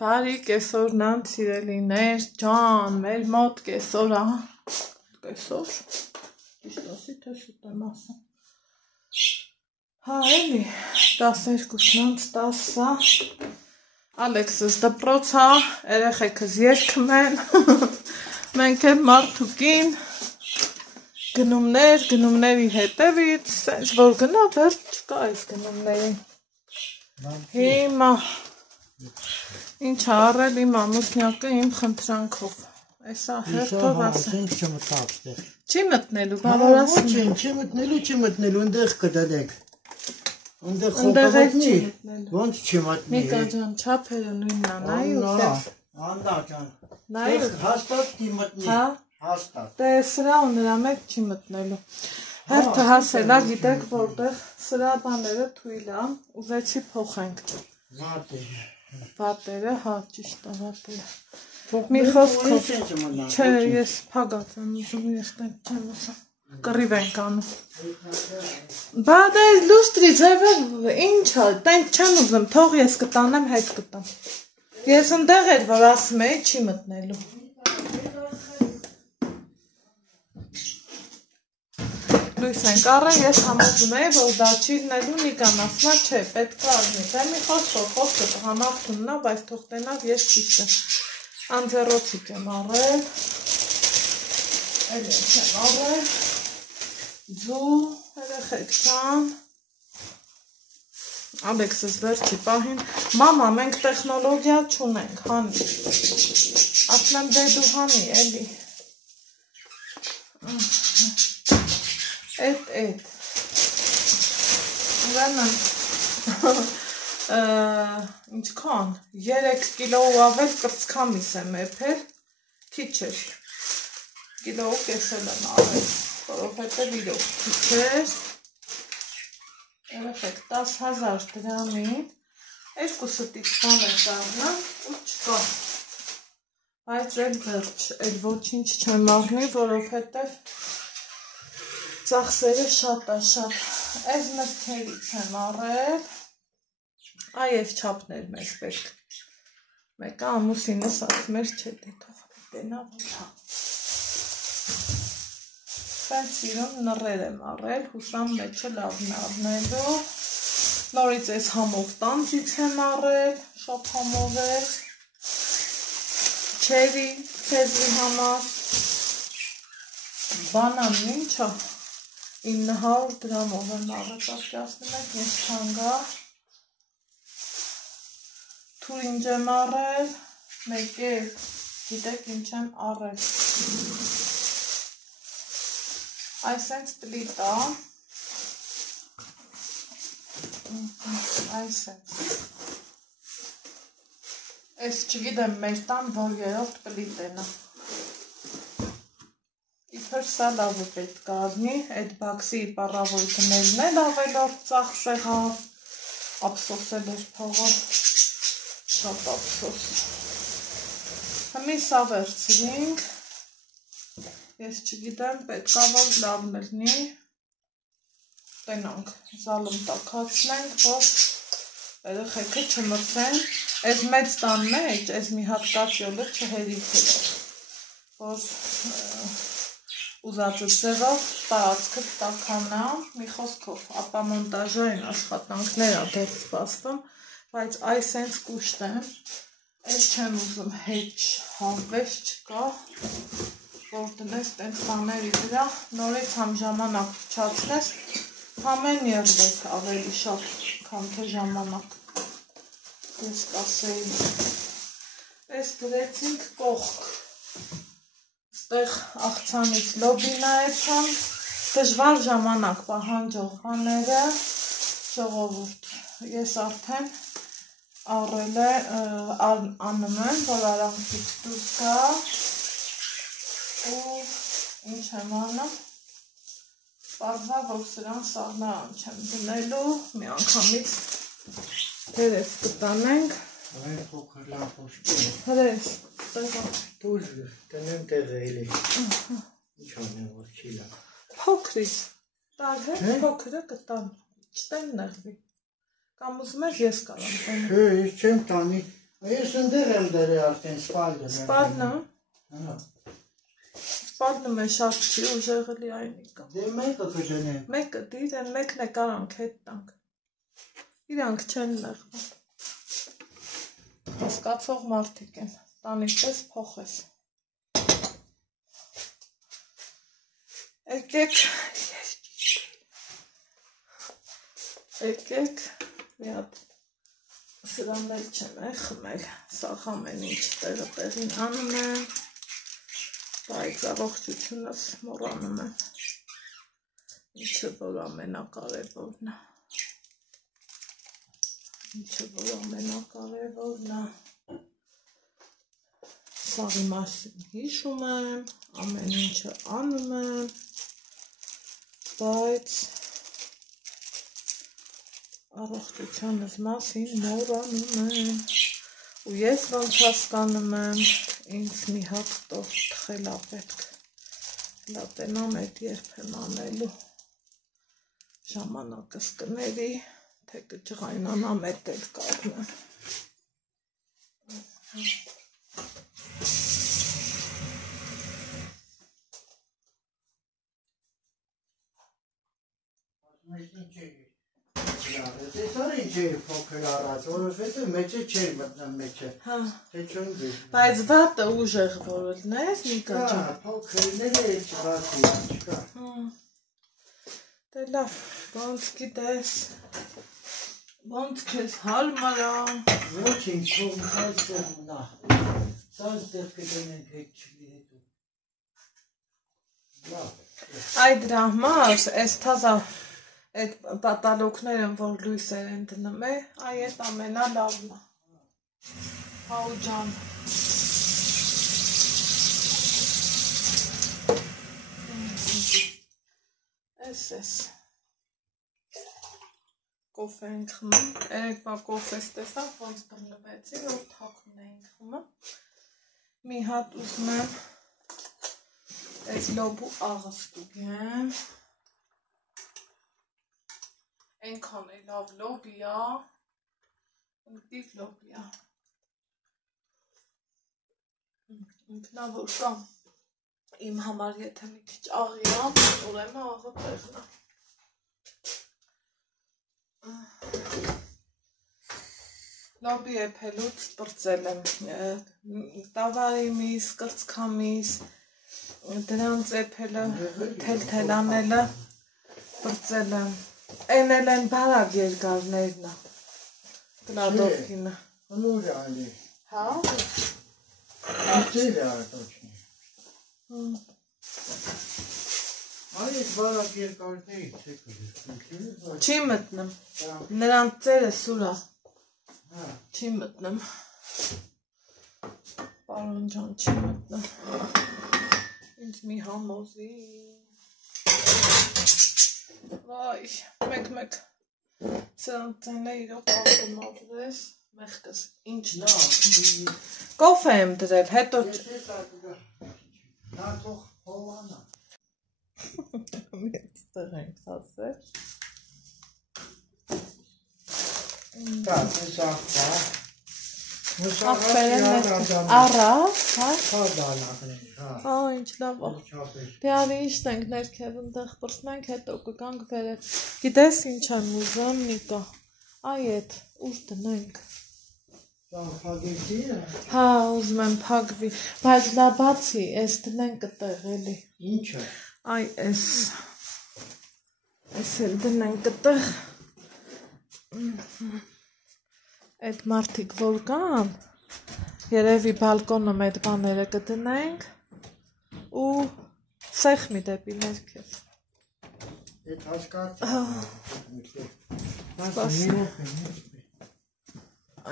Բարի կեսօրնան սիրելիներ, ջան, մեր մոտ կեսօր, կեսօր, ճիշտ ասի, թե շուտ եմ ասում, հա էլի, 12:10, Ալեքսս դպրոց հա, երեխեքս երգում են, մենք էլ մարդուկին, գնումների հետևից, սենց որ գնա վերջ չկա այս գնումների, հիմա, ինչ առել իմ ամուսնյակը իմ խնդրանքով, էսա հերթով ասեմ, չի մտնելու, բավար ասում, չի մտնելու, ընդեղ կդալեք, ընդեղ խոպավատնի, ոնց չի մտնի, Միկա ջան, չապերը նույննա, նայի ու տես, Անդա ջան, նայի ու հաստատ չի մտնի, հաստատ, տե սրա ու նրա մեկ չի մտնելու, հերթը հասելա, գիտեք որտեղ սրա բաները թույլա, ուզեցի փոխենք, վատերը, հա, ճիշտ է, վատերը, մի խոսքով, չէ, ես փագած եմ ուզում, ես տենք չեմ ուզում, կռիվ ենք անում, բա դե լուստրի ձևը, ինչա, տենք չեմ ուզում, թող ես կտանեմ, հետ կտամ, ես ընդեղ էր, որ ասում էի, չի մտնելու, լույս ենք առը, ես համոզում էի, որ դա չի լնելու Նիկան ասմա, չէ, պետք է արնի, դե մի խոսքը համաղթուննա, բայց թող տենավ, ես ճիշտ եմ, անձեռոցիկ եմ առել, էլ եմ առել, ձու, երեխեք ջան, Ալեքսս վերջի պահին, մամա, մենք տեխնոլոգիա չունենք, հանի, ասում եմ դե դու հանի, էլի, Էդ, ուրեմն, ինչքան, 3 կիլո ու ավել կրծքամիս եմ էփել, քիչ էր, կիլո ու կեսել եմ ավել, որովհետև իրոք քիչ էր, երեխեք 10,000 դրամին, 2 ստից բան է սաղնա ու չկա, բայց էլ վերջ, էլ ոչինչ չեմ աղնի, որովհետև ծախսերը շատ, այս մրդերից եմ առել, այս չապներ մեզ պետք, մեկը ամուսինս ասում էր չէ դե թող դենա վոթա, սենց սիրուն նռեր եմ առել, հուսամ մեջը լավն առնելու, նորից այս համով տանձից եմ առել, շոփ համով էր, չերի, ծեզի համար, բանանն ինչա, 900 դրամով եմ առել, պատկերացնում եք, ես թանգա, թուրինջ եմ առել, մեկ էլ, գիտեք ինչ եմ առել, այս ենք պլիտա, այս ենք, այս չգիտեմ մեր տան որ երորդ պլիտենա, իբր սա լավը պետք է առնի, այդ բաքսի պառավոյթներն էլ ավելորդ ծախս եղավ, ափսոսել էր փողը, շատ ափսոս, հմի սա վերցրինք, ես չգիտեմ պետք է որ լավն ելնի, տենանք, զալում տակացնենք, որ երեխեքը չմրցեն, այս մեծ տան մեջ, այս մի հատ կաճյոլը չհերիք էր, որ ուզածը ձևով տարածքը տականա, մի խոսքով ապամոնտաժային աշխատանքներ է դեռ սպասվում, բայց այս հենց կուշտ եմ, այս չեմ ուզում հետ հավես չկա, որ դնես տենց բաների վրա, նորից համ ժամանակ փչացնես, համեն երվես ավելի շատ, քան թե ժամանակ, ես կասեի, այս դրեցինք կողք, ստեղ աղցանից լոբինա էցան, դժվար ժամանակ պահանջող բաները, ժողովուրդ, ես արդեն առել է, անում եմ, որ արանքից դուրս գա, ու ինչ եմ անում, պարզա, որ սրան սաղնարան չեմ դնելու, մի անգամից հերես կտանենք, Այն փոքր լավ փոշկի է, հրես, տեղա, դուր տնեմ տեղը էլի, ինչ անեմ, որ չի լավ, փոքրից, տար հետ փոքրը կտան, չտեն նեղվի, կամ ուզում ես ես կարամ տենը, չէ, ես չեմ տանի, Ես ընդեղ եմ դրի արդեն սպալդը։ Սպալդը։ Սպալդը մեր շատ չի ուժեղելի այնիկա։ Դե մեկը կժենեմ։ Մեկը դիր են, մեկն է կարանք հետ տանք։ Իրանք չեն լեղվում։ Հասկացող մարդիկ են, տանիք պես փոխես։ Եկեք, մի հատ սրան էլ չեմ խմել, սաղ ամեն ինչ տեղը տեղին անում եմ, բայց առողջությունս մոռանում եմ, ինչը որ ամենակարևորն է, սաղի մասին հիշում եմ, ամեն ինչը անում եմ, բայց առողջությանս մասին մոռանում եմ, ու ես ոնց հասկանում եմ, ինձ մի հատ տորտ թխելա պետք, լատենամ էդ երբեմ անելու, ժամանակս կների, թե կջղայնանամ էդ էլ կառնեմ, Տեսար ինչ է փոքր առած, որովհետև մեջը չէր մտնում մեջը, թե չոն դեր։ Բայց վատը ուժեղ որոդն ես, Նիկա ջան։ Փոքրներ է չվատի, չկա։ Դե լավ, ոնց գիտես, ոնց քեզ հարմարա։ Ոչինչ, թող այստեղ նա, սա այստեղ կդենենք հետ չլի հետո։ Լավ։ Այ դրա համար, այս թազա այդ պատալոկները, որ լույսեր են դնում է, այ այդ ամենալավն է, հաու ջան, ես, կոֆե ենք խմում, երեկվա կոֆես տեսանք, ոնց բռնվեցի, որ թաքուն էինք խմում, մի հատ ուզում եմ, այս լոբու աղստուգեմ, Այնքան է լավ լոբիա, ընկտիվ լոբիա, ինքնավոր կամ իմ համար եթե մի քիչ աղի ամ, ուրեմն աղը տեղն է։ Լոբի էփելուց պրծել եմ, տավարի միս, կրծքամիս, դրանց էփելը, թելթելանելը պրծել եմ։ Են էլ են բարակ երկարներն է, կլադովքինը։ Հնուր է ալի։ Հա։ Ացել է արտոչնի։ Այդ բարակ երկարներից է կլի։ Չի մտնում, նրանց ծերը սուրա, չի մտնում, պարոն ջան, չի մտնում, ինձ մի համոզի, վայ, մեկ, սրանք ծենը իրոք աղտումավր ես, մեղկս, ինչ նա, կոֆե եմ դրել, հետո նա թող հովանա, մեծ տեղ ենք ասել, դա, ես աղտա, Առավ, հա։ Հա դանակներ, հա։ Ինչ լավ, դե արի իշտ ենք ներքև ընդեղ պրսնենք, հետո կգանք վերև, գիտես ինչ եմ ուզում, Նիկա, այ էդ, ուր դնենք։ Ճան պագեցի է։ Հա, ուզում եմ պագվի, բայց դա բացի, ես դնենք կտեղ էլի։ Ինչը։ Այ ես էլ դնենք կտեղ, այդ մարդիկ որ կան, երևի բալկոնում այդ բաները կդնենք ու սեղմի դեպի ներքև։ Այդ հասկացի։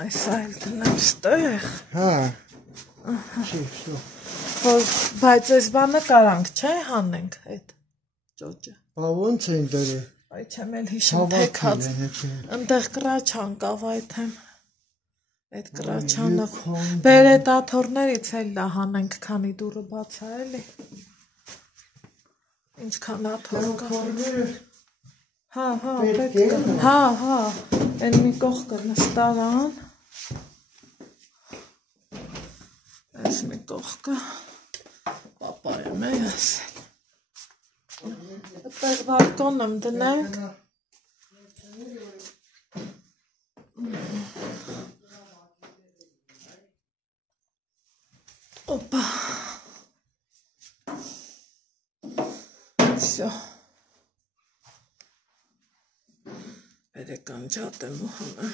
Այս այլ դնեմ ստեղ։ Հա։ Բայց այս բանը կարանք չէ հանենք այդ ճոճը։ Բա ոնց են դրել։ Այ չեմ էլ հիշում թեքած, ընդեղ կրաչան կավ այդ եմ, այդ կրաչանը, բեր էտ աթորներից էլ լա հանենք, քանի դուրը բաց է էլի, ինչքան աթոր կա, հա, են մի կողքը նստարան, այս մի կողքը պապայում է ասել այդտեղ բալկոն եմ դնենք Опа. Всё. Բերեկան ջատ եմ ուղղում։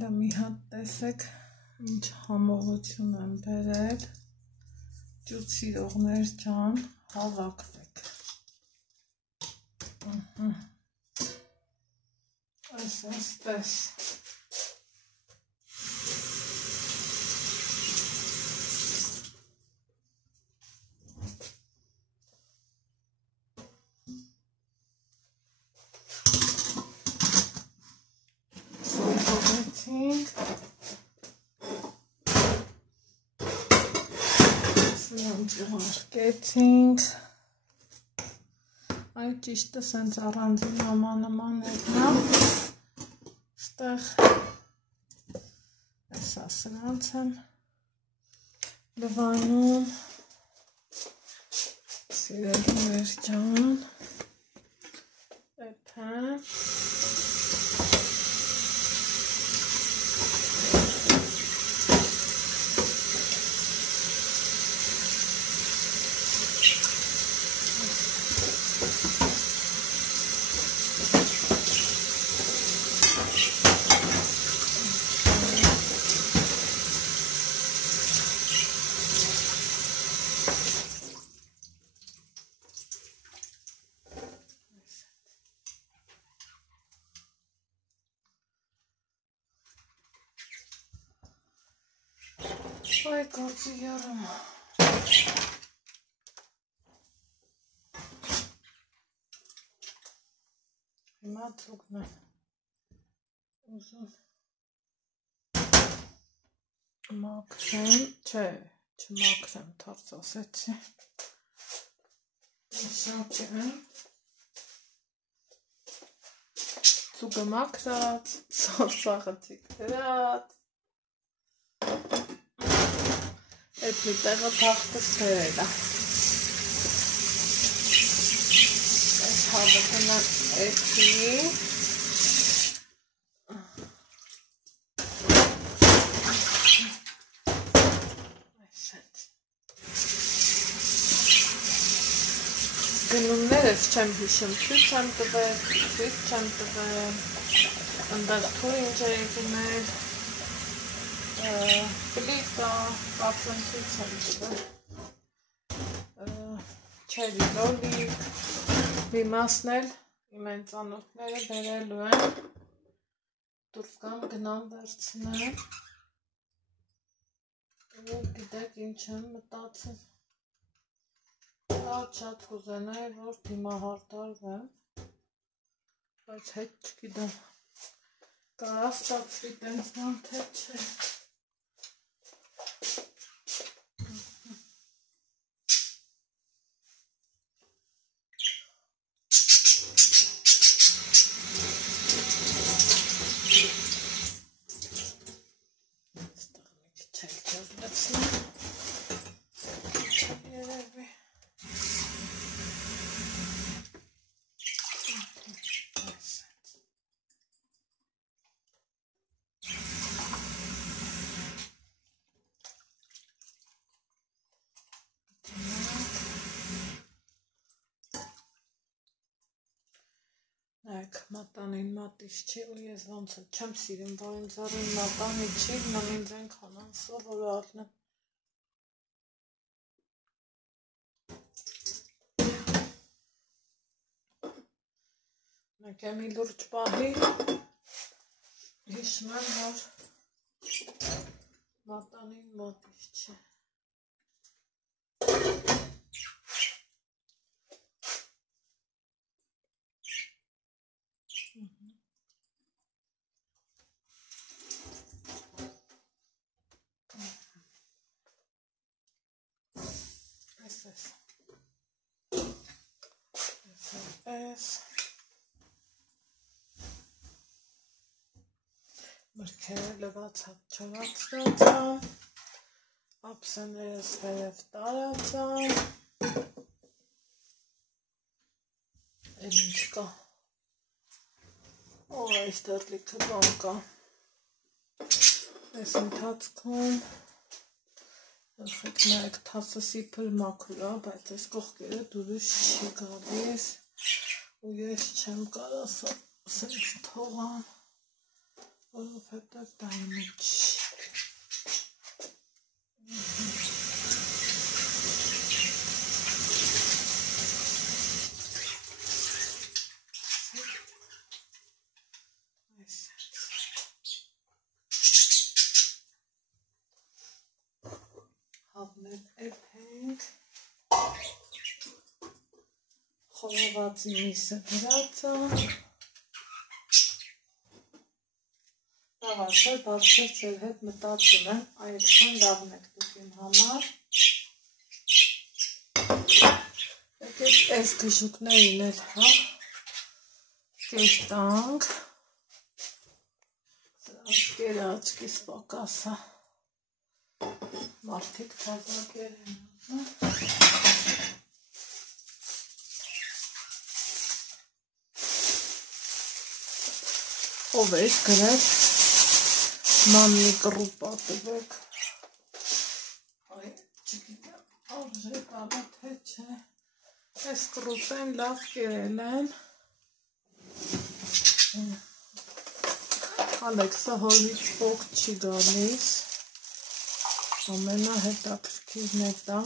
Դա մի հատ տեսեք, ինչ համողություն եմ բերել։ Ջուր սիրողներ ջան, հավաքվեք։ Այսպես։ Marketing. Ay ճիշտը սենց առանձին նման էտնա, ստեղ էսա սրանց եմ լվանում, սիրելիներ ջան, էպեն, Ay գործի յարում հիմա ծուկն եմ ուզում մաքրեմ, չէ, չմաքրեմ, թարց ասեցի շակեմ ծուկը մաքրած, սորսաղը թիքրած Այդ մի տեղը թախտը սերել է Այս հավակնը էթի Գնումներս չեմ հիշում, թույց չեմ տվել, ընդեղ թույ ինչ է գնել Պլիկա, կապսն թույց եմ տվել, չերի լոլիկ, մի մասն էլ իմ են ծանոթները բերելու են, դուրս կամ գնամ վերցնեմ, ու գիտեք ինչ եմ մտածել, շատ կուզենայի, որ դիմահարտարվեմ, բայց հետ չգիտեմ, կարա ստացվի տենց բան թե չէ Նայք, մատանին մատիչ չի ու ես ոնց չեմ սիրում, որ ինձ առին մատանի չի, նմ ինձ են քանան սովորալն եմ Մեկ է մի լուրջ պահի հիշում եմ, որ մատանին մատիչ չի Այս մրգերը լվացած չվացրացան Ափսեներս վերև տարածան, էլ ինչ կա, այստեղ լիքը բան կա, այս ընթացքում, երխեք նայեք թասը սիպել մաքուր է, բայց այս կողքերը դուրս չի գալիս, ու ես չեմ կարա սենց թողան, որովհետև դա իմը չի։ Հավներ էփենք, խողովածի միսը գրածա, լավացել, բացել ձեր հետ մտածում եմ, այդքան լավն եք դուք իմ համար, եկեք այս գժուկներին էլ կերտանք, աչկերը աչկիս պակասա, մարդիկ թազակեր են, ով էր գրել, մաննի կռուպա տվեք, այ չգիտեմ, արժե կարա թե չէ, այս կռուպեն լավ կերել են, Ալեքսը հորից պոկ չի գալիս, ամենահետաքրքիրն է դա,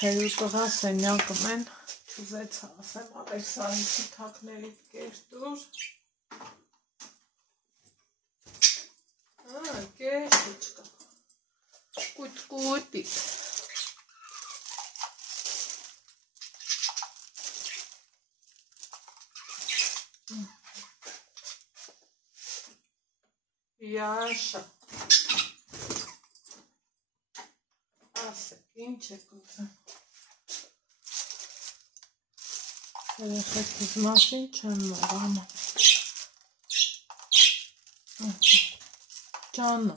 հերուտղա սենյակում են, չուզեցա ասեմ Ալեքսայի թիթակների կերտուր, կերտուչկա, կուտկուտիկ, Յաշա, ասեք, ինչ եք ուզում, երեխեքիz մասին չեմ մոռանում, ջանը,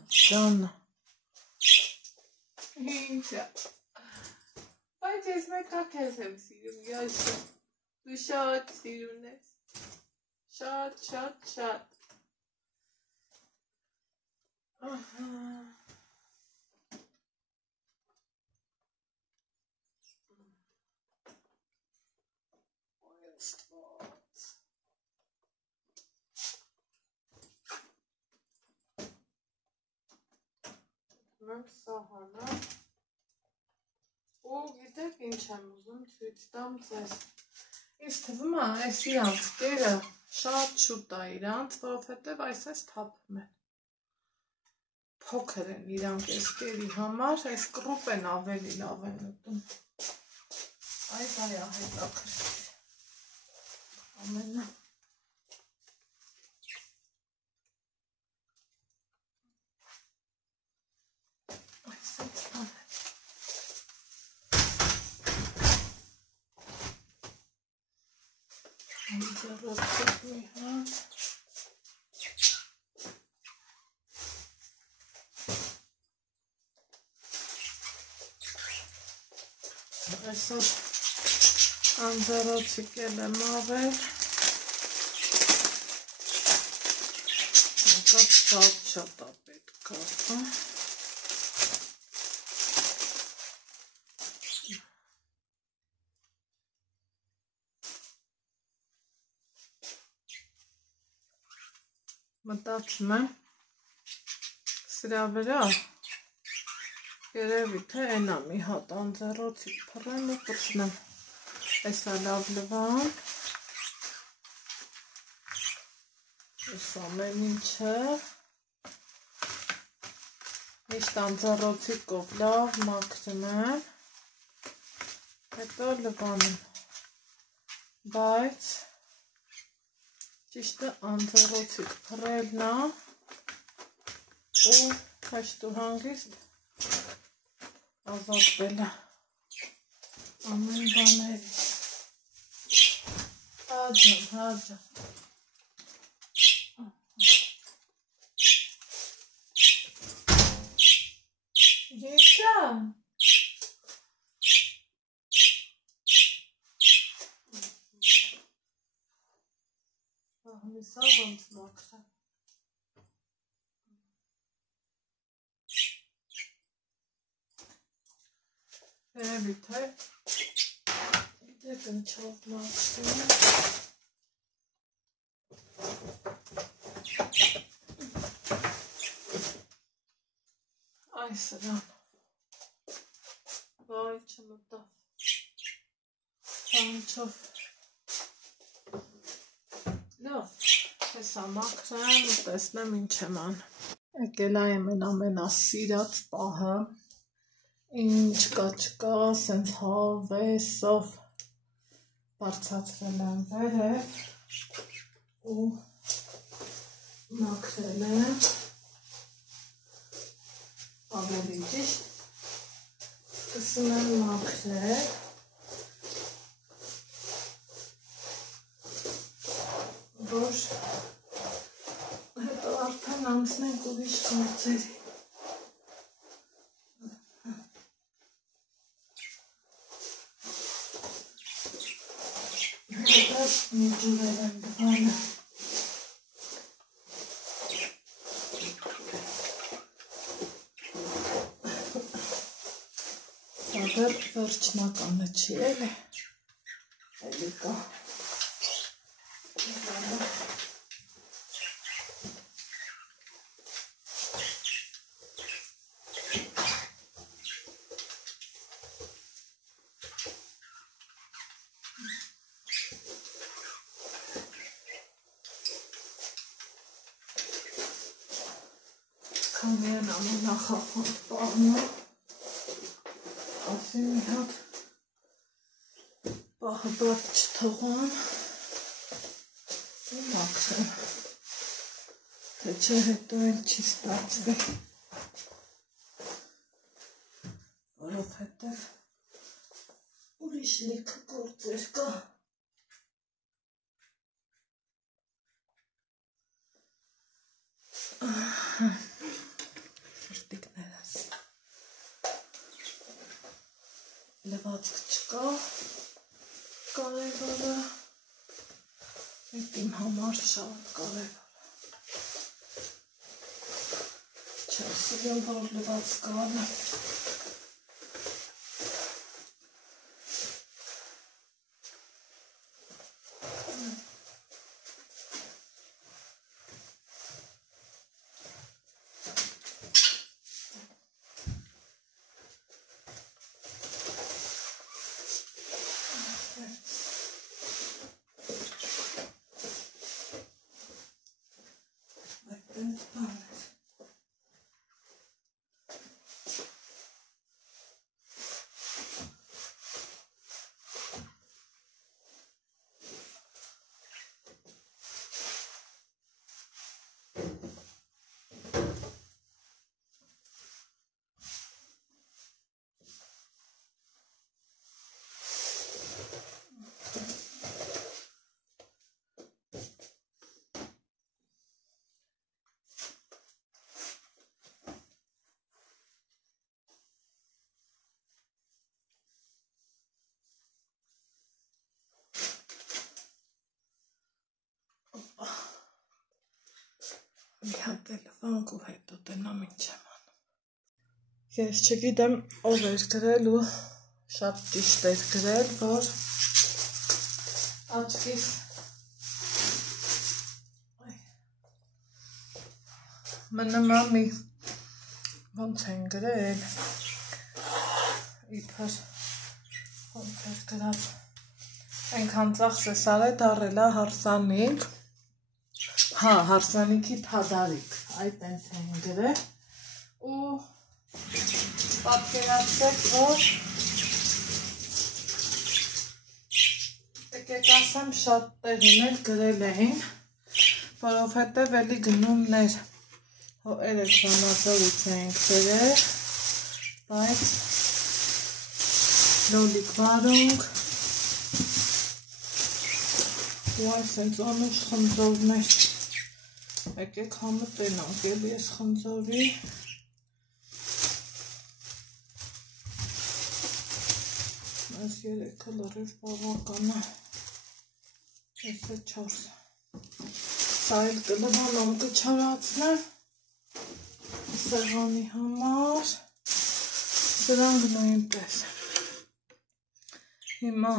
ինչ է, բայց ես մեկա քեզ եմ սիրում, Յաշա, դու շատ սիրուն ես, շատ, Մեմ սահանը, ու գիտեք ինչ եմ ուզում ցույց տամ ձեզ, ինձ թվում է այս իրանց կերը շատ շուտ է իրանց, որովհետև այս թափում են, փոքր են իրանք այս կերի համար, այս կռուպ են ավելի լավ են ուտում, այս այա հետաքրքիր, ամենը, այսպես բան է, անձեռոցիկ մի հատ, այսօր անձեռոցիկ էլ եմ ավել, շատ է պետք է, մտածում եմ, սրա վրա երևի թե ենա մի հատ անձեռոցիկ փռեմ ու պրծնեմ, այսա լավ լվան, այս ամեն ինչը, միշտ անձեռոցիկով լավ մաքրում եմ, հետո լվանում, բայց ճիշտը անձեռոցիկ փռելն է ու հեշտ ու հանգիստ ազատվել է ամեն բաներից, հաջան, Yes. Շան։ Հեսա ոնց մաքրեմ։ Երևի թե դե կնչով մաքրեմ։ Այս սրան։ Վայ չմտավ։ Չանչով։ Լավ, հեսա մաքրեմ ու տեսնեմ ինչ եմ ան։ Եկել եմ ամենասիրած պահը, ինչ կա չկա, սենց հավեսով բարձացրել եմ վերև ու մաքրել եմ, ավելի ճիշտ, սկսում եմ մաքրել, որ հետո արդեն անցնենք ուրիշ գործերի։ Հետո մի ջուրել եմ դվանը։ Դեր վերջնականը չի էլի, էլի կա։ Քանի են ամենախախոտ պահնը, ասի մի հատ պահը բաց չթողան ու մաքրեմ, թե չէ հետո էլ չի ստացվի, որովհետև ուրիշ լիքը գործեր կա։ Սրտիկներս լվացք չկա, կարևորը, այդ իմ համար շատ կարևոր է, չասիլեմ, որ լվացք կանը, մի հատ էլ վանք ու հետո տնամ ինչ եմ անում։ Ես չգիտեմ ով էր գրել ու շատ ճիշտ էր գրել, որ աչքիս մնում մի ոնց են գրել, իբր ոնց էր գրած, այնքան ծախս է սարե դարելա հարսանիք, հա, հարսանիքի փադարիք, այդ ենք են գրել ու պատկերացրեք, որ եկեք ասեմ շատ տեղին էլ գրել էին, որովհետև էլի գնումներ էլեկտրոնազորից ենք գրել, բայց լոլիկ վարունք ու այս ենք անուշ խնձորներ եկեք համը տենանք էլ ես խնձորի այս 3-ը լրիվ բավական է, այս է 4, սա էլ կլվանամ կչարացնեմ, սեղանի համար, դրանք նույնպես, հիմա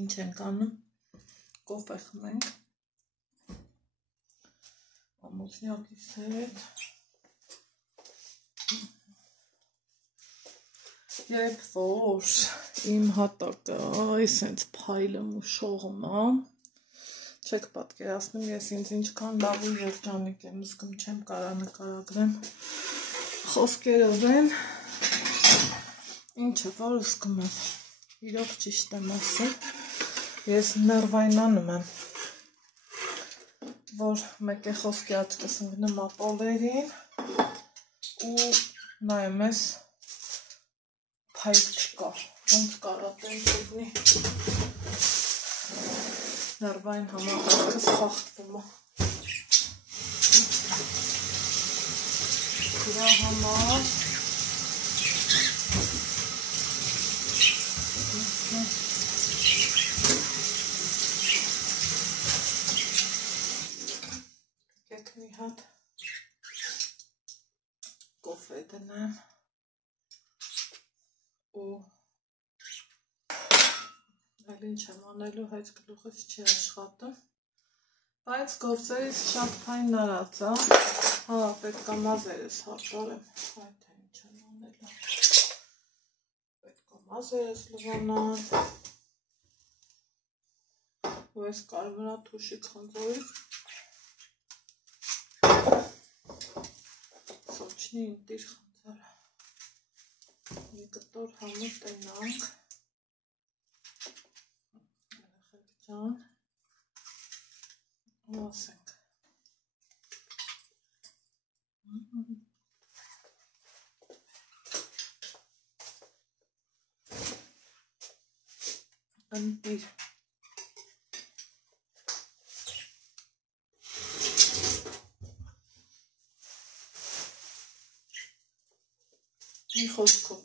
ինչ ենք անում, կոֆե խմենք, ամուսնյակիս հետ, երբ որ իմ հատակը այսենց փայլում ու շողում է, չեք պատկերացնում ես ինձ ինչքան լավ ու երջանիկ եմ զգում, չեմ կարող նկարագրեմ, խոսքերով են, ինչը որ զգում եմ, իրոք ճիշտ եմ ասել, ես նրվայնանում եմ, որ մեկ է խոսքի աչքս ընկնում է պոլերին ու նայում ես փայտ չկա, ոնց կարա տենց լինի, նրվային համակարգս խախտվում է, դրա համար եկեք մի հատ կոֆե դնեմ ու այլ ինչ եմ անելու, հայց գլուխս չի աշխատում, բայց գործերից շատ փայն արած է, հա, պետք է մազերս հարտարեմ, այդ է ինչ եմ անելու, պետք է մազերս լվանան, ու ես կարմրա թուշիկ խնձորից, սոչնի ինտիր խնձորը, մի կտոր համը տենանք, երեխեք ջան, ու ասենք, ընտիր, մի խոսքով,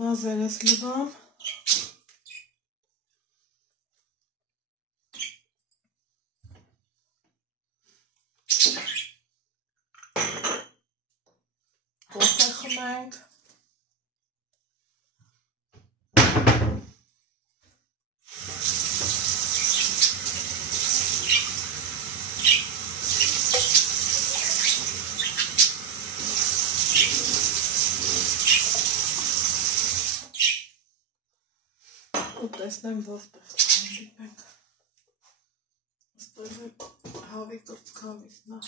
մազերս լվամ, կոֆե խմենք, ու տեսնեմ որտեղ կհանդիպենք, ստորում հավի կրծքավիսն է,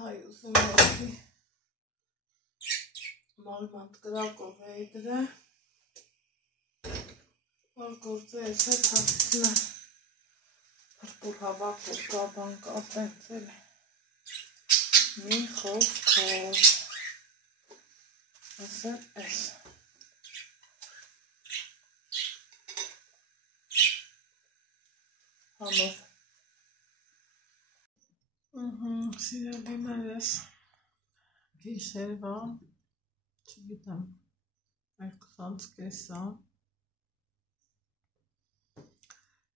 հայ ուզում էի, մալմանտ կրակով էի դրե, որ գործերս հետ հասցնեմ, հրպուր հավաքել կաբան կապենցել, մի խոսքով, ասել ես, համով, սիրելիներս, գիշերվա, չգիտեմ, 2-ից կեսա,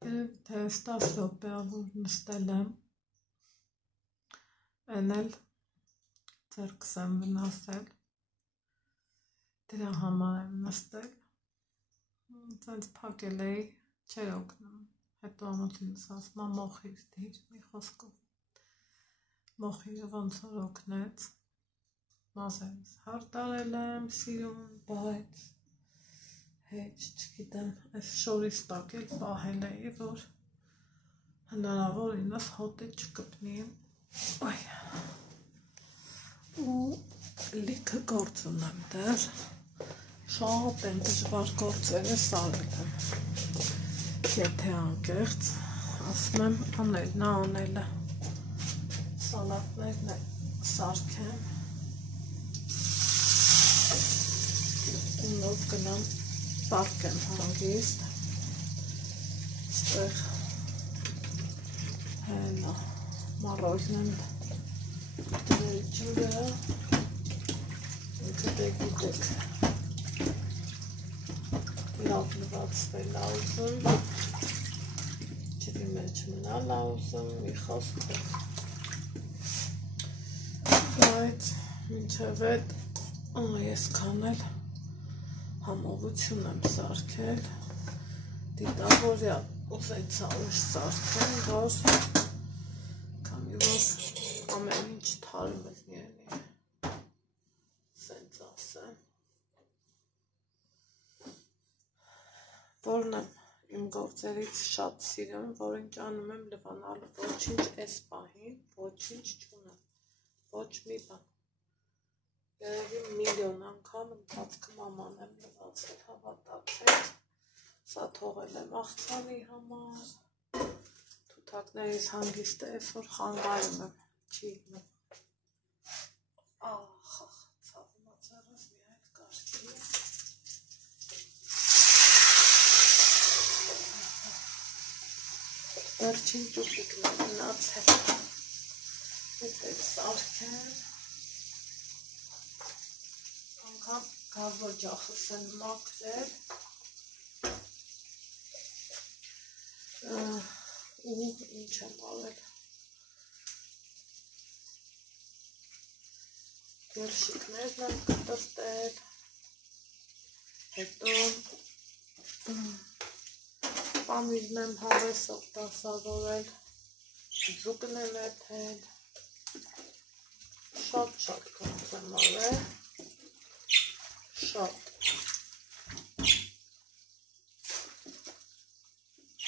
երևի թե 10 րոպեավոր նստել եմ, են էլ ձեռքս եմ վնասել, դրա համար եմ նստել, ցենց փակել էի, չէր օգնում, հետո ամուսինս ասում է մոխիր դիր, մի խոսքով, մոխիրը ոնց որ օգնեց, մազերս հարդարել եմ, սիրուն, բայց հետ չգիտեմ, այս շորից տակ էլ պահել էի, որ հնարավորինս հոտը չկպնի, ու լիքը գործ ունեմ դեռ, շատ են դժվար գործերը սարել եմ, եթե անկեղծ, ասում եմ անելն է անելը, սալատներն է սարքեմ, ու նոր գնամ սարքեմ հանգիստ, ստեղ հենա, մառոզն եմ Դրել ջուրը, ինքը դե գիտեք, լավ լվացվել ուզում, ջրի մեջ մնալ ուզում, մի խոսքով, բայց մինչև էդ ես քանել համովություն եմ սարքել, դիտավորյա ուզեցա ուշ սարքեմ, որ քանի որ ամեն ինչ թարմ է լինի, սենց ասեմ, որն եմ իմ գործերից շատ սիրում, որ ինչ անում եմ լվանալու, ոչինչ էս պահին, ոչինչ չունեմ, ոչ մի բան, երևի միլիոն անգամ ընթացքում աման եմ լվացել, հավատացեք, սա թողել եմ աղցանի համար, թութակներից հանգիստ է, որ խանգարում եմ, չի ինում, ցավում ածարս մի այդ կարգի, վերջին ճուպիկն է մնացել, այդպես սարքեմ, անգամ գազօջախս են մաքրել, ու ինչ եմ արել, գերշիկներն եմ կտրտել, հետո պանիրն եմ հավեսով դասավորել, ձուկն եմ էթել, շատ գործ եմ արել, շատ,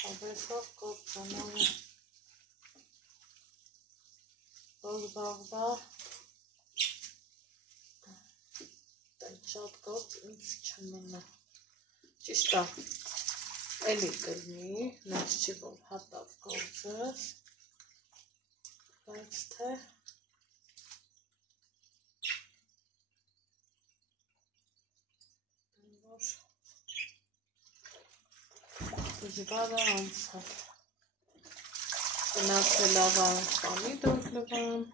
հավեսով գործ եմ արել, որ վաղվա շատ գործ ինձ չմնա, ճիշտ է, էլի կլինի, նենց չի որ հատավ գործս, բայց թե դժվար է անցավ, գնացել ավարը պամիդոր լվամ,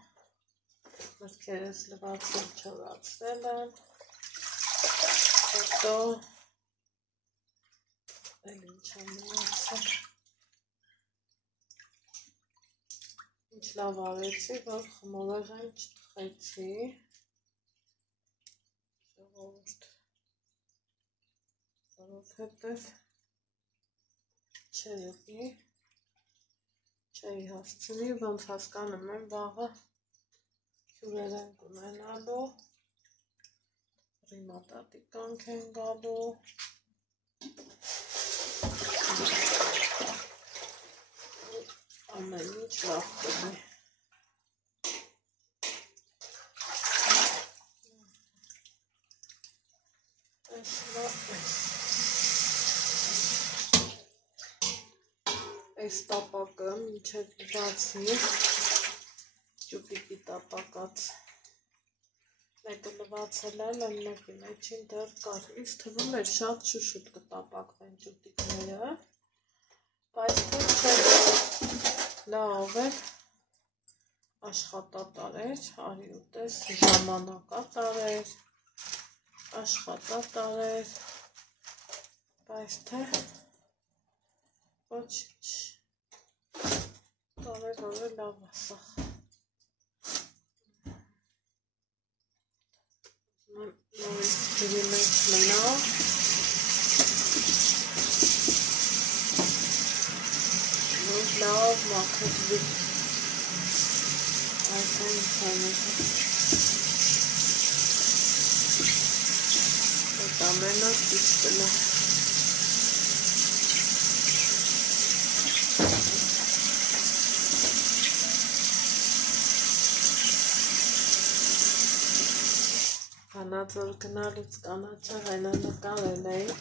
մրգերս լվացել չորացրել եմ, հետո էլ ինչ եմ մնացել, ինչ լավ արեցի, որ խմորեղեն չթխեցի, ժողովուրդ, որովհետև չեղի, չէի հասցնի, ոնց հասկանում եմ վաղը հյուրեր են կունենալու, ռիմատատիկանք են գալու, ամեն ինչ լավ կլինի, այս տապակը մինչև լվացի, ճուպիկի տապակած, մեկը լվացել եմ, մեկի մեջին դեռ կար, ինձ թվում էր շատ շուշուտ կտապակվեն ճուպիկները, բայց թե չէ, լավ էր, աշխատատար էր, արի ուտես, ժամանակատար էր, աշխատատար էր, բայց թե ոչինչ, կարևորը լավ ասախ, նորից ջրի մեջ մնա, որ լավ մաքրվի, այսեն չանեհը, այդ ամենը ճիշտն է, Կանածոր գնալուց կանաչեղենը նկարել էի,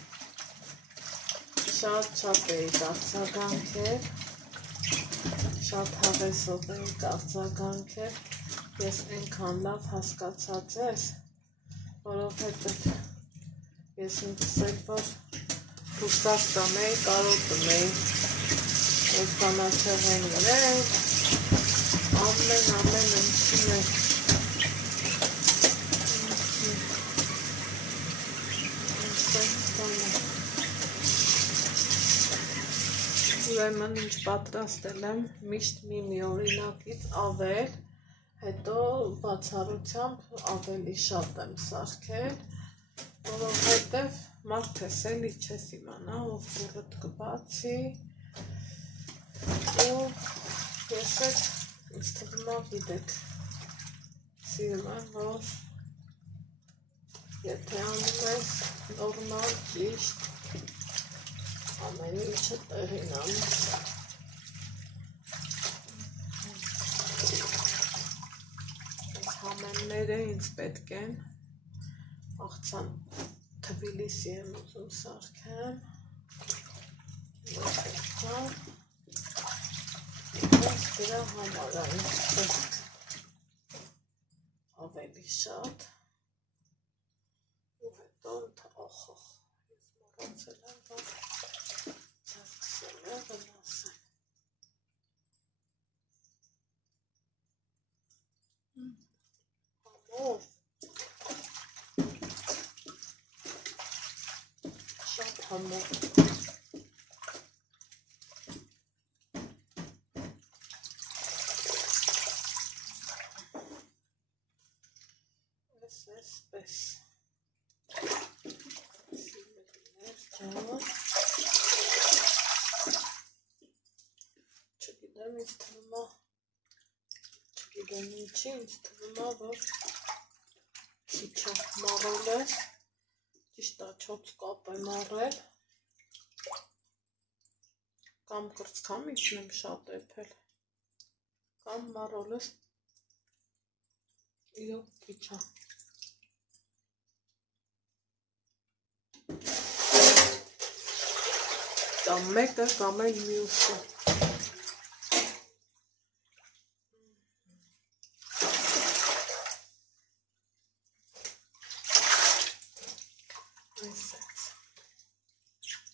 շատ էի արձագանքել, շատ հավեսով էի արձագանքել, ես այնքան լավ հասկացած ես, որովհետև ես ինքս էլ որ հուսաստան էի, կարոտում էի, որ կանաչեղեններ, ամեն ինչին է ուրեմն ինչ պատրաստել եմ միշտ մի օրինակից ավել, հետո բացառությամբ ավելի շատ եմ սարքել, որովհետև մարդես էլի չես իմանա, ով դուրդ կբացի, ու ես էլ ինձ թվում է գիտեք, սիրում եմ, որ եթե անում ես նորմալ, ճիշտ, ամեն ինչը տեղին անես։ Այս համենները ինձ պետք են, աղցան Թբիլիսի եմ ուզում սարքեմ, ես դրա համար այն պետք ավելի շատ, ու հետո օխոխ, ես մոռացել եմ, որ ձեռքսել է վնասել։ Համով, շատ համով։ Այսպես։ Չգիտեմ, ինձ թվում է, չգիտեմ ինչի, ինձ թվում է, որ քիչ է մառել է, ճիշտ է 4 կապ եմ առել, կամ կրծքամիջն եմ շատ էփել, կամ մառոլս իրոք քիչ է։ Կամ մեկը, կամ էլ մյուսը։ Այսպես։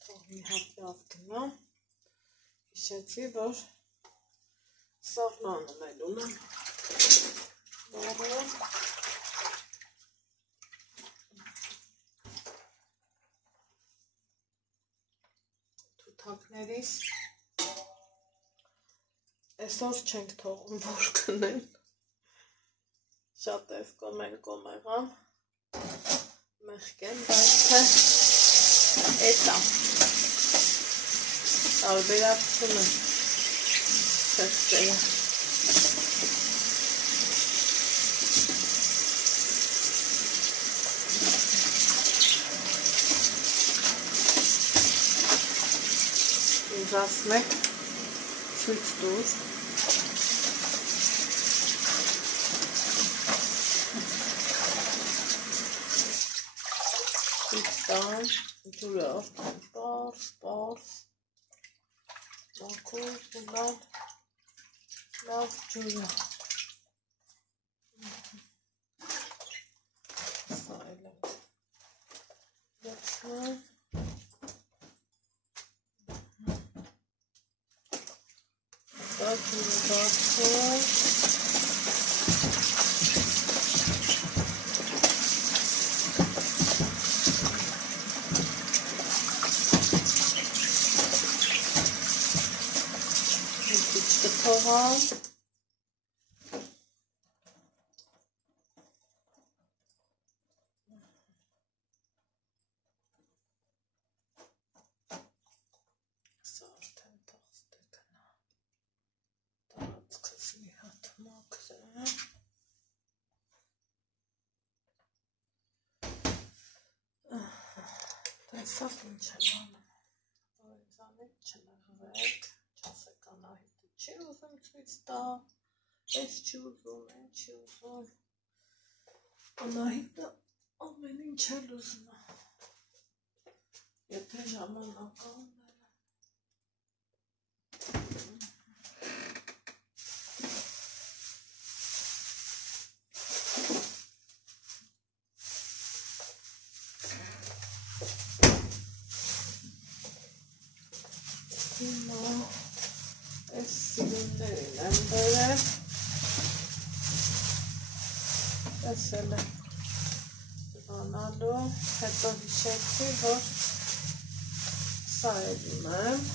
Թող մի հատ լավ գնա։ Հիշեցի, որ սաղմանում էլ ունեմ։ Բարով։ Թութակներիս այսօր չենք թողում, որ կնեն, շատ ես կոմեղան, մեղկեն, բայց թե էտա, տարբերակցում են սեղծերը։ Ասմեք ցույց տուր ցույց տան ջուրը արդեն պարս մաքուր ու լավ ջուրը սա էլ է լցնեմ ջուրը բացում մի քիչ կթողամ սա արդեն թողստե գնա տարածքս մի հատ մաքրեմ տեսավ ինչ եմ անում որ ինձանից չնեղվեք չասեք Անահիտը չի ուզում ցույց տա ես չի ուզում են չի ուզում Անահիտը ամեն ինչ էլ ուզում է եթե ժամանական այս սիրուններին եմ բերել այս էլ է դվանալու հետո հիշեցի, որ սա էլ ունեմ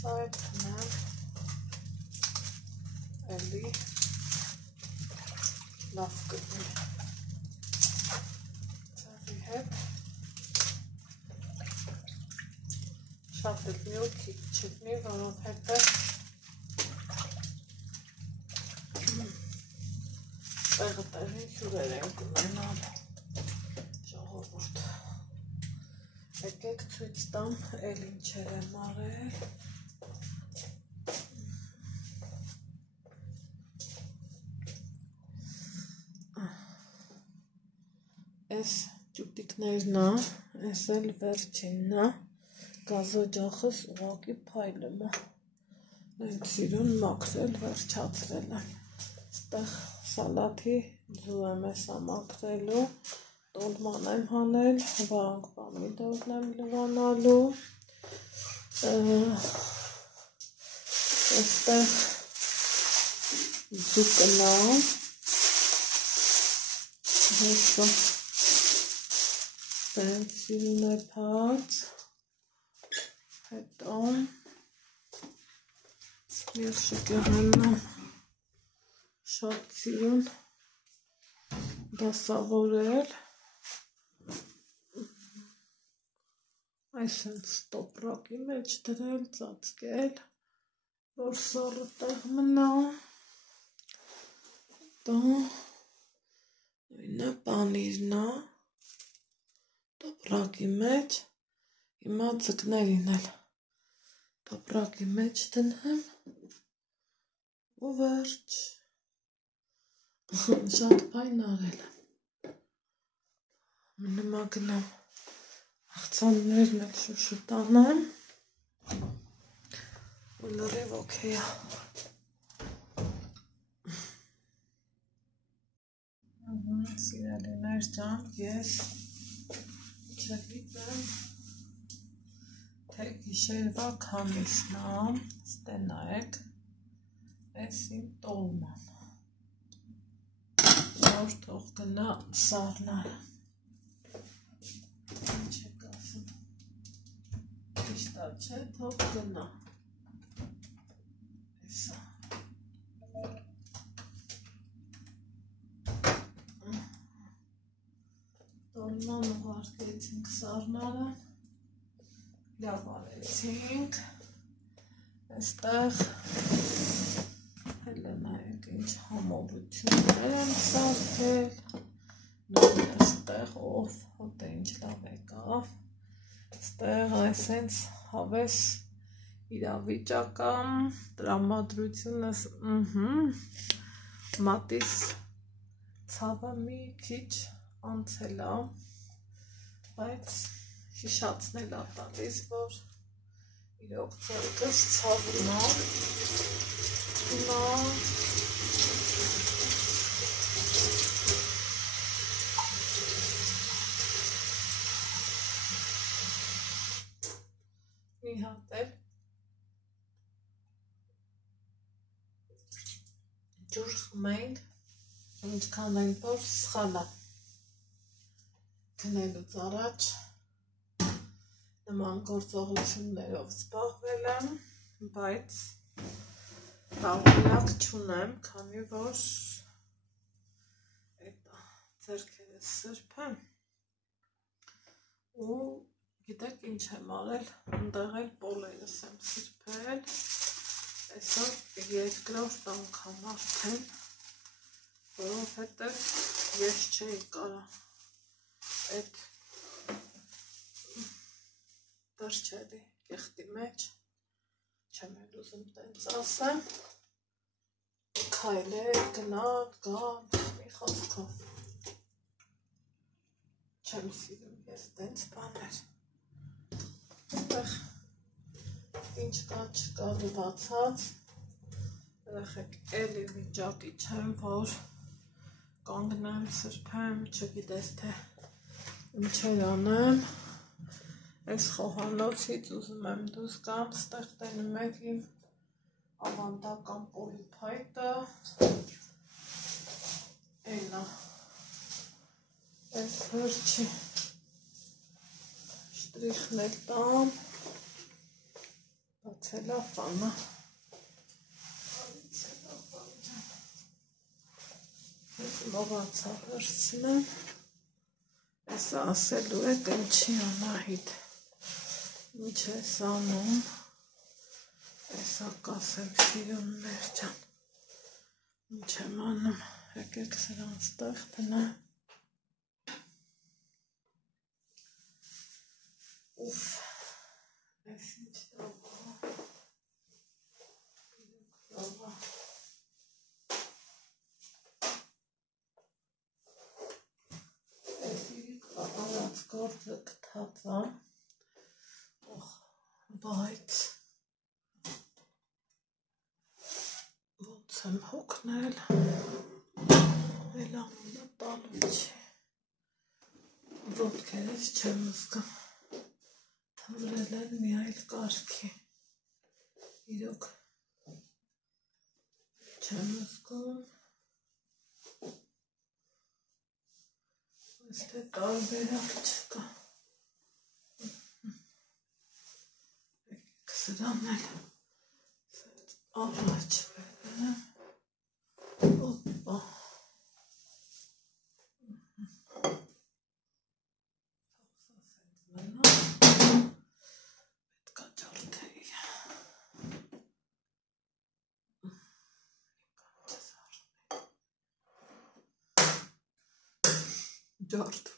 Սա է տնեմ, էլի լավ կգնի ծավի հետ, շատ էլ միոտ քիչ չգնի, որովհետև տեղը տեղի հյուրեր են կունենալ, ժողովուրդ, եկեք ցույց տամ, էլ ինչեր եմ արել, Այս ճուտիկներն է, այս էլ վերջինն է, գազօջախս ուղղակի փայլում է, նենց սիրուն մաքրել, վերջացրել եմ, ստեղ սալաթի ձու եմ էսա մաքրելու, տոլման եմ հանել, վարանգ պամիդորն եմ լվանալու, այստեղ ձուկն է, հեսա տենց սիրուն է պած, հետո մյուս շքեղենն եմ շատ սիրուն դասավորել, այսենց տոպրակի մեջ դրել, ծածկել, որ սառը տեղ մնա, հետո նույնը պանիրն է, տոպրակի մեջ, հիմա ձկներին էլ տոպրակի մեջ դնեմ ու վերջ, շատ պայն արել եմ, նմա գնամ աղցաններն էլ շուշուտ անեմ ու լրիվ օքեյ է, սիրելիներ ջան, ես չգիտեմ, թե գիշերվա քանիսն է, ստենայեք, այս իմ տոլման, որ թող գնա սառնալը, ինչ եք ասում, ճիշտ է չէ, թող գնա, էսա, տոլման ուղարկեցինք սառնալը, լավ արեցինք, այստեղ հելը նայեք ինչ համովություններ եմ սարքել, նույն այստեղ ով հոտ է ինչ լավ եկավ, այստեղ այսենց հավես իրավիճակամ, տրամադրությունս, մատիս ցավը մի քիչ անցել է, բայց հիշացնել է տալիս, որ իրոք ձերքս ցավում է, հիմա մի հատ էլ ջուր խմենք, ինչքան էլ որ սխալ է, քնելուց առաջ նման գործողություններով զբաղվել եմ, բայց տարօրինակ չունեմ, քանի որ ձեռքերս սրբեմ ու գիտեք ինչ եմ արել, ընդեղ էլ պոլերս եմ սրբել, այսօր երկրորդ անգամ արդեն, որովհետև ես չէի կարա այդ դրչելի կեղտի մեջ, չեմ էլ ուզում տենց ասեմ, քայլել, գնալ, գալ, մի խոսքով, չեմ սիրում ես տենց բաներ, այստեղ ինչ կա չկա լվացած, երեխեք էլի վիճակի չեմ, որ կանգնեմ, սրբեմ, չգիտես թե ինչեր անեմ, այս խոհանոցից ուզում եմ դուրս գամ, ստեղ տենում եք իմ ավանդական պոլիփայտը, էնա, այս վերջի շտրիխն էլ տամ, ցելոֆանը մոռացա վերցնեմ այս ասելու եք ինչի Անահիտ ինչ ես անում Էսա կասեք սիրուններ ջան ինչ եմ անում եկեք սրանց տեղ տնեմ ուֆ այս ինչ տավա այս գործը կթած է բայց ոնց եմ հոգնել էլ ամենը տալու չի ոտքերս չեմ զգում թմրել են մի այլ կարգի իրոք չեմ զգում այստեղ տարբերակ չկա եկեք սրան էլ առաջ վերնեմ օպա պետք է ջարդեի ջարդ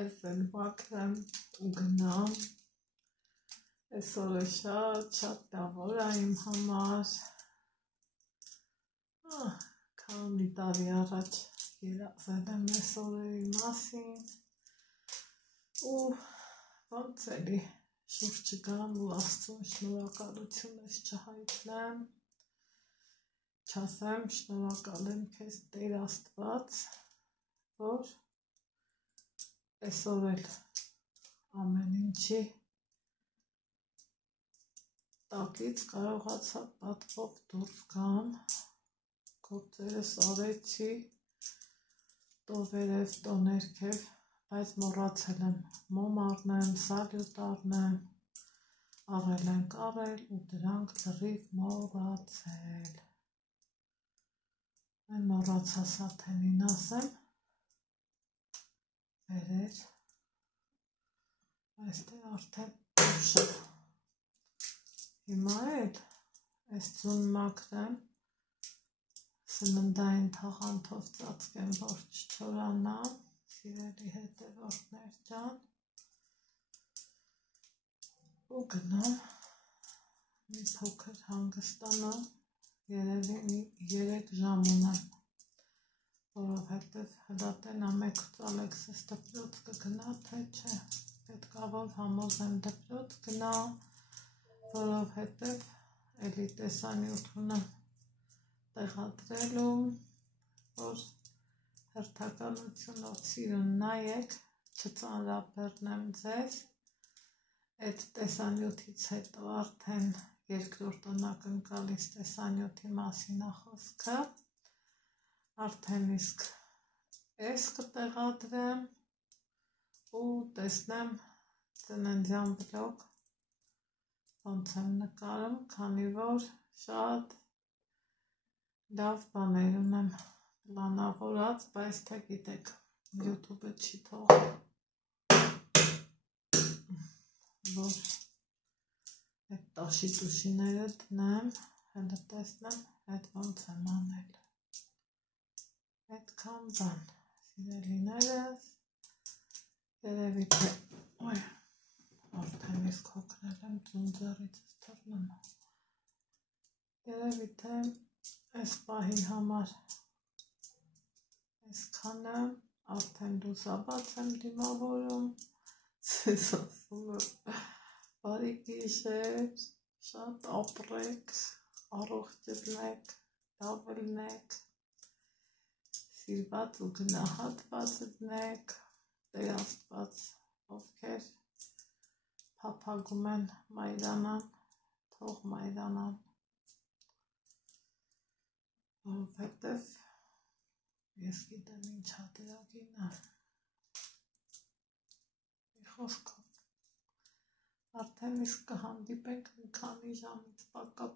այս էլ մաքրեմ ու գնամ այս օրը շատ լավ օր է իմ համար քանի տարի առաջ երազել եմ այս օրերի մասին ու ոնց էլի շուրջ գամ ու Աստծուն շնորհակալությունս չհայտնեմ չասեմ շնորհակալ եմ քեզ Տեր Աստված որ այսօր էլ ամեն ինչի տակից կարողացա պատվով դուրս գամ գործերս արեցի տո վերև տո ներքև բայց մոռացել եմ մոմ առնեմ սալյուտ առնեմ առել ենք առել ու դրանք լրիվ մոռացել այն մոռացա Սաթենին ասեմ վերեր այստեղ արդեն ուշ է հիմա էլ այս ձուն մաքրեմ սննդային թաղանթով ծածկեմ որ չչորանա սիրելի հետևորդներ ջան ու գնամ մի փոքր հանգստանամ երևի մի 3 ժամ ունեմ որովհետև հլատեն ամեքուց Ալեքսես դպրոց կգնա թե չէ պետք է որ համոզեմ դպրոց գնա որովհետև էլի տեսանյութ ունեմ տեղադրելու որ հերթականությունով սիրուն նայեք չծանրաբեռնեմ ձեզ այդ տեսանյութից հետո արդեն երկրորդ անակնկալից տեսանյութի մասին է խոսքը արդեն իսկ ես կտեղադրեմ ու տեսնեմ ծննդյան վլոգ ոնց եմ նկարում քանի որ շատ լավ բաներ ունեմ պլանավորած բայց թե գիտեք YouTube-ը չի թողել որ այդ տաշի տուշիները դնեմ հələ տեսնեմ այդ ոնց եմ անել այդքան բան սիրելիներս երևի թե ոյ արդեն իսկ հոգնել եմ ձունձեռիցս թռնում երևի թե այս պահի համար այսքանը արդեն լուսաբաց եմ դիմավորում ցես ասում եմ բարի գիշեր շատ ապրեք առողջ եղեք լավ լինեք սիրված ու գնահատված եղեք Տեր Աստված ովքեր փափագում են մայրանան թող մայրանան որովհետև ես գիտեմ ինչ հատերագին է մի խոսքով արդեն արդեն իսկ կհանդիպենք մի քանի ժամից, պակա։